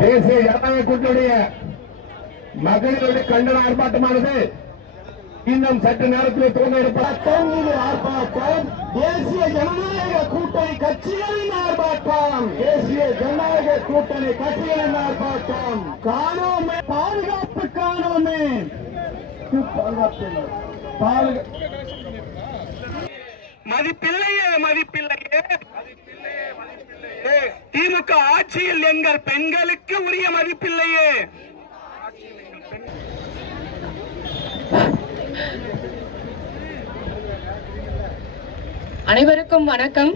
தேசிய ஜனநாயக கூட்டணியுடைய மகளிருடைய கண்டன ஆர்ப்பாட்டமானது இன்னும் சற்று நேரத்தில் துவங்க இருப்பதாம். இது ஆர்ப்பாட்டம் தேசிய ஜனநாயக கூட்டணி கட்சிகளின் ஆர்ப்பாட்டம். தேசிய ஜனநாயக கூட்டணி கட்சிகளின் ஆர்ப்பாட்டம். காணோமே பாதுகாப்பு, காணோமே மதிப்பில்லையே, மதிப்பில்லையே. திமுக ஆட்சியில் எங்கள் பெண்களுக்கு உரிய மதிப்பில்லையே. அனைவருக்கும் வணக்கம்.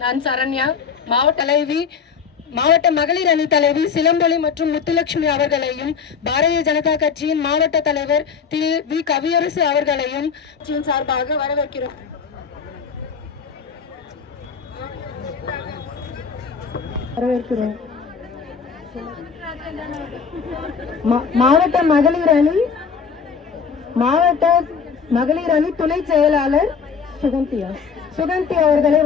நான் சரண்யா, மாவட்ட மகளிர் அணி தலைவி சிலம்பொலி மற்றும் முத்துலட்சுமி அவர்களையும், பாரதிய ஜனதா கட்சியின் மாவட்ட தலைவர் திரு வி கவியரசு அவர்களையும் சார்பாக வரவேற்கிறோம். மாவட்ட மகளிர் அணி துணை செயலாளர் சுகந்தி அவர்களை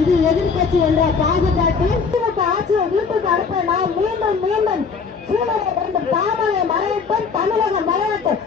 இது எதிர்கட்சி என்ற பாகுபாட்டு ஆட்சியை வீட்டுக்கு அனுப்ப நாம் மீண்டும் மீண்டும் சூழலை வேண்டும். தாமரை மறையட்டும், தமிழகம் மறையட்டும்.